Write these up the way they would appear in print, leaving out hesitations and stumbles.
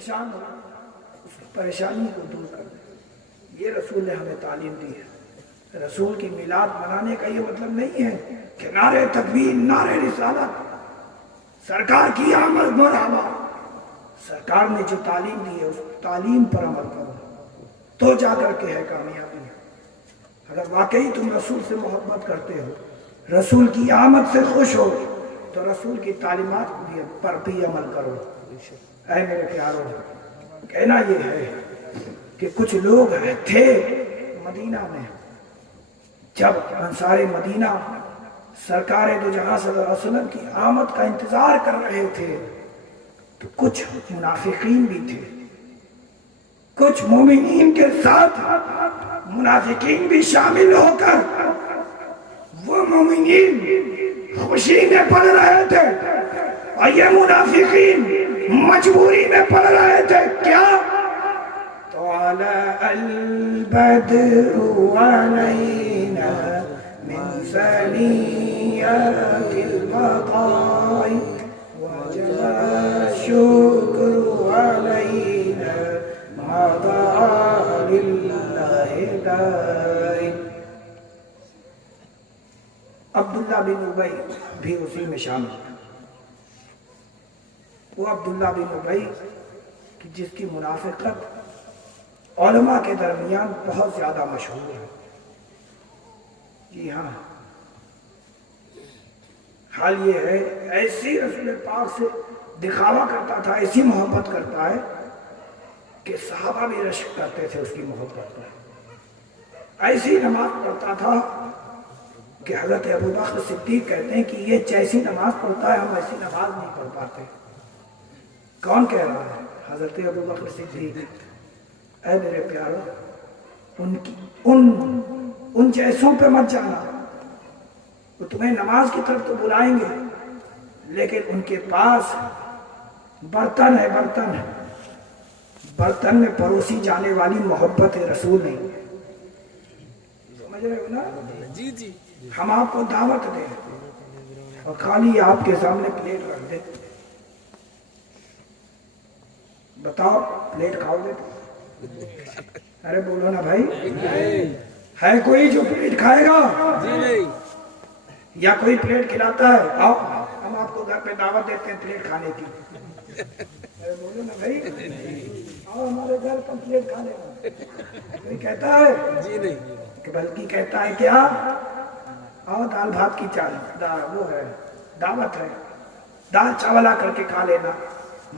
پریشان ہو اس پریشانی کو دور کر دے. یہ رسول نے ہمیں تعلیم دی ہے. رسول کی میلاد منانے کا یہ مطلب نہیں ہے کہ نعرے تکبیر نعرے رسالت سرکار کی آمد مرحبا. سرکار نے جو تعلیم دی ہے اس تعلیم پر عمل کرو تو جا کر کے ہے کامیابی. اگر واقعی تم رسول سے محبت کرتے ہو رسول کی آمد سے خوش ہو تو رسول کی تعلیمات پر بھی عمل کرو. اے میرے پیاروں کہنا یہ ہے کہ کچھ لوگ تھے مدینہ میں جب انصار مدینہ سرکار دو جہاں صلی اللہ علیہ وسلم کی آمد کا انتظار کر رہے تھے تو کچھ منافقین بھی تھے. کچھ مومنین کے ساتھ منافقین بھی شامل ہو کر وہ مومنین خوشی میں پڑ رہے تھے اور یہ منافقین مجبوری میں پڑ رہے تھے. کیا طلع البدر علينا من ثنيات الوداع وجب الشكر علينا ما دعا لله داعي. عبداللہ بن ابی بھی اسی میں شامل ہے. وہ عبداللہ بن ابی کہ جس کی منافقت علماء کے درمیان بہت زیادہ مشہور ہے. جی ہاں حال یہ ہے ایسی رسول پاک سے دکھاوا کرتا تھا ایسی محبت کرتا ہے کہ صحابہ بھی رشک کرتے تھے اس کی محبت پر. ایسی نماز پڑھتا تھا کہ حضرت ابوبکر صدیق کہتے ہیں کہ یہ جیسی نماز پڑھتا ہے ہم ایسی نماز نہیں پڑھ پاتے. کون کہہ رہا ہے؟ حضرت ابوبکر صدیق. اے میرے پیارو ان جیسوں پہ مت جانا. وہ تمہیں نماز کی طرف تو بلائیں گے لیکن ان کے پاس برتن ہے برتن میں پروسی جانے والی محبت رسول نہیں. سمجھ رہے ہو نا؟ جی جی. ہم آپ کو دعوت دیں اور خالی آپ کے سامنے پلیٹ رکھ دیں. بتاؤ پلیٹ کھاؤ گے؟ ارے بولو نا بھائی. ہے کوئی جو پلیٹ کھائے گا یا کوئی پلیٹ کھلاتا ہے؟ آؤ ہم آپ کو گھر پہ دعوت دیتے ہیں پلیٹ کھانے کی. ارے بولو نا بھائی آؤ ہمارے گھر پر پلیٹ کھانے کا. کوئی کہتا ہے؟ جی نہیں. کہ بلکہ کہتا ہے کیا آؤ دال بھات کی وہ ہے دعوت ہے دال چاول آ کر کے کھا لینا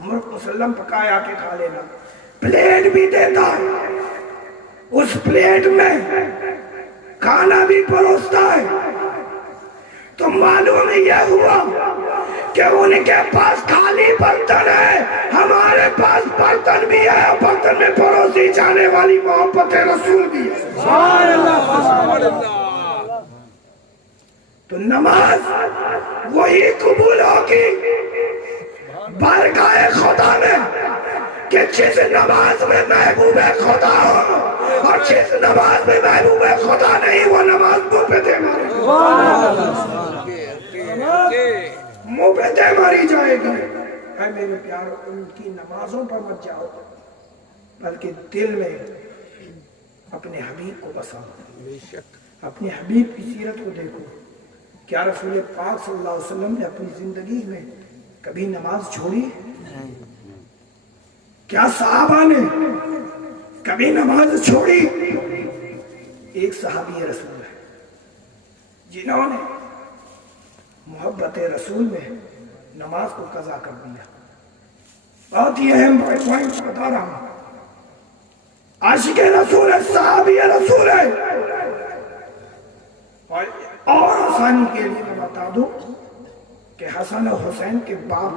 مرغ مسلم پکایا کے کھا لینا. پلیٹ بھی دیتا ہے اس پلیٹ میں کھانا بھی پروستا ہے. تو معلوم یہ ہوا کہ ان کے پاس خالی برتن ہے ہمارے پاس برتن بھی ہے برتن میں پروسی جانے والی محبت رسول بھی ہے. سبحان اللہ سبحان اللہ. تو نماز وہی قبول ہوگی بارگاہ خدا میں کہ جس نماز میں محبوب خدا ہو اور جس نماز میں محبوب خدا نہیں وہ نماز منہ پہ دے ماری منہ پہ دے ماری جائے گی. اے میرے پیارو ان کی نمازوں پر مت جاؤ بلکہ دل میں اپنے حبیب کو بساؤ. اپنے حبیب کی سیرت کو دیکھو. کیا رسول پاک صلی اللہ علیہ وسلم نے اپنی زندگی میں کبھی نماز چھوڑی؟ کیا صحابہ نے کبھی نماز چھوڑی؟ ایک صحابی رسول ہے جنہوں نے محبت رسول میں نماز کو قضا کر دیا. بہت ہی اہم پوائنٹ بتا رہا ہوں. عاشق رسول ہے صحابی رسول ہے. اور آسانی کے لیے میں بتا دوں کہ حسن و حسین کے باپ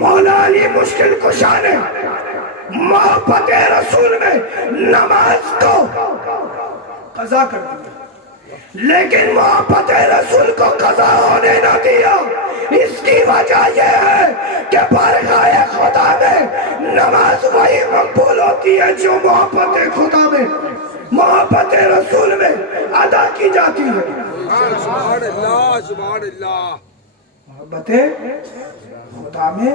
مولا علی مشکل کشا نے محبت رسول میں نماز کو قضا کر دیا لیکن محبت رسول کو قضا ہونے نہ دیا. اس کی وجہ یہ ہے کہ بارگاہ خدا میں نماز وہی مقبول ہوتی ہے جو محبت خدا میں محبت رسول میں ادا کی جاتی ہے. سبحان اللہ سبحان اللہ. محبت خدا میں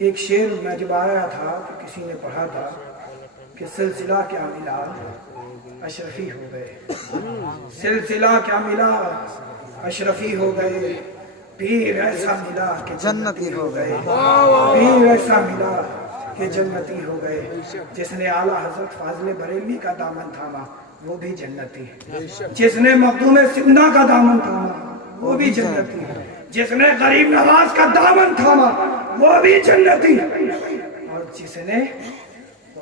ایک شعر میں جب آیا تھا تو کسی نے پڑھا تھا کہ سلسلہ کیا ملا اشرفی ہو گئے، سلسلہ کیا ملا اشرفی ہو گئے، پیر ایسا ملا کہ جنتی ہو گئے، پیر ایسا ملا کہ جنتی ہو گئے۔ جس نے اعلیٰ حضرت فاضل بریلوی کا دامن تھاما وہ بھی جنتی، جس نے مخدوم سندھا کا دامن تھاما وہ بھی جنتی، جس نے غریب نواز کا دامن تھاما وہ بھی جنتی، اور جس نے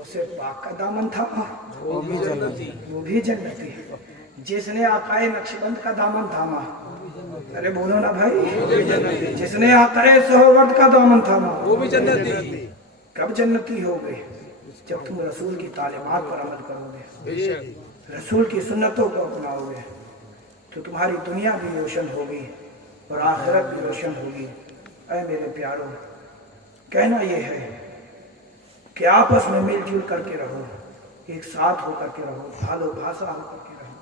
اسے پاک کا دامن تھاما وہ بھی جنتی، جس نے آقائے نقشبند کا دامن تھاما، ارے بولو نا بھائی، جس نے آقائے سہروردھ کا دامن تھاما وہ بھی جنتی۔ کب جنتی ہو گئے؟ جب تم رسول کی تعلیمات پر عمل کرو گے، رسول کی سنتوں کو اپناؤ گے، تو تمہاری دنیا بھی روشن ہوگی اور آخرت بھی روشن ہوگی۔ اے میرے پیاروں، کہنا یہ ہے کہ آپس میں مل جل کر کے رہو، ایک ساتھ ہو کر کے رہو، بھالو بھاسا ہو کر کے رہو،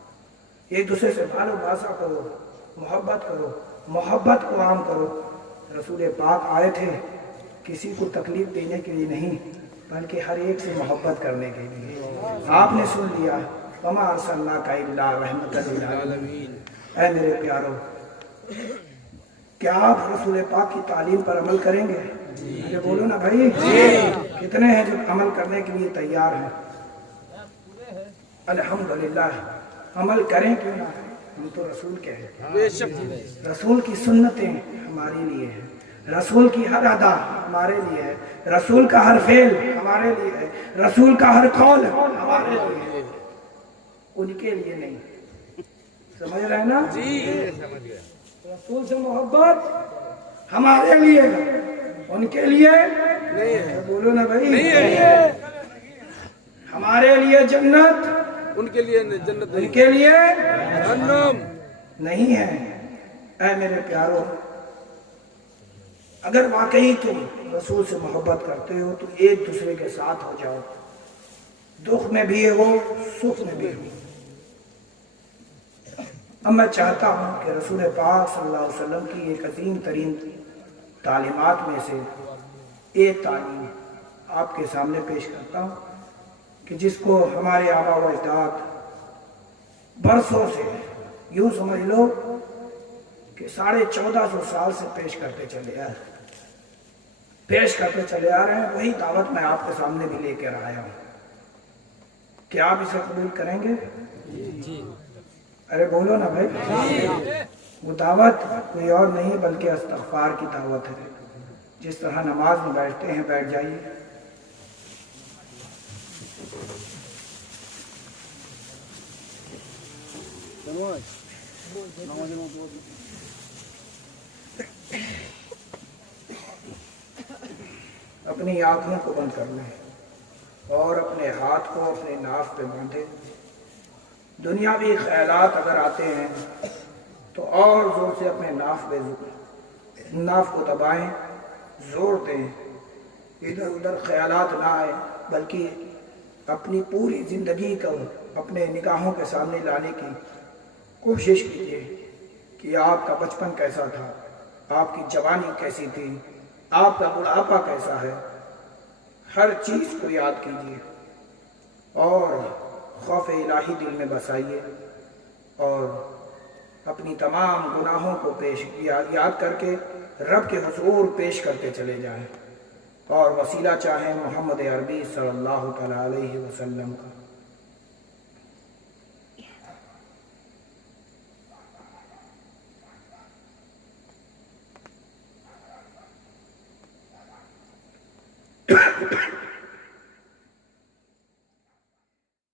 ایک دوسرے سے بھالو بھاسا کرو، محبت کرو، محبت کو عام کرو۔ رسول پاک آئے تھے کسی کو تکلیف دینے کے لیے نہیں بلکہ ہر ایک سے محبت کرنے کے لیے۔ آپ نے سن لیا وما ارسلناک الا رحمۃ للعالمین۔ اے میرے پیاروں، کیا آپ رسول پاک کی تعلیم پر عمل کریں گے؟ یہ بولو نا بھائی، کتنے ہیں جو عمل کرنے کے لیے تیار ہیں؟ الحمدللہ، عمل کریں کیوں نہ، ہم تو رسول کے ہیں، رسول کی سنتیں ہمارے لیے ہیں، رسول کی ہر ادا ہمارے لیے ہے، رسول کا ہر فعل ہمارے لیے ہے، رسول کا ہر قول ہمارے لیے ہے، ان کے لیے نہیں۔ سمجھ رہے ہیں نا؟ رسول سے محبت ہمارے لیے ہے، ان کے لیے نہیں ہے۔ بولو نا بھائی، ہمارے لیے جنت، ان کے لیے جنت ان کے لیے جہنم نہیں ہے۔ اے میرے پیاروں، اگر واقعی تم رسول سے محبت کرتے ہو تو ایک دوسرے کے ساتھ ہو جاؤ، دکھ میں بھی ہو، سکھ میں بھی ہو۔ اب میں چاہتا ہوں کہ رسول پاک صلی اللہ علیہ وسلم کی ایک عظیم ترین تعلیمات میں سے ایک تعلیم آپ کے سامنے پیش کرتا ہوں کہ جس کو ہمارے آبا و اجداد برسوں سے، یوں سمجھ لو کہ 1450 سال سے پیش کرتے چلے آ رہے ہیں، وہی دعوت میں آپ کے سامنے بھی لے کر آیا ہوں۔ کیا آپ اسے قبول کریں گے؟ جی۔ ارے بولو نا بھائی، وہ دعوت کوئی اور نہیں بلکہ استغفار کی دعوت ہے۔ جس طرح نماز میں بیٹھتے ہیں بیٹھ جائیے۔ اپنی آنکھوں کو بند کر لیں اور اپنے ہاتھ کو اپنے ناف پہ باندھیں۔ دنیاوی خیالات اگر آتے ہیں تو اور زور سے اپنے ناف کو دبائیں، زور دیں، ادھر ادھر خیالات نہ آئے، بلکہ اپنی پوری زندگی کو اپنے نگاہوں کے سامنے لانے کی کوشش کیجیے کہ آپ کا بچپن کیسا تھا، آپ کی جوانی کیسی تھی، آپ کا بڑھاپا کیسا ہے، ہر چیز کو یاد کیجیے اور خوف الہی دل میں بسائیے اور اپنی تمام گناہوں کو یاد کر کے رب کے حضور پیش کرتے چلے جائیں اور وسیلہ چاہیں محمد عربی صلی اللہ تعالی علیہ وسلم کا۔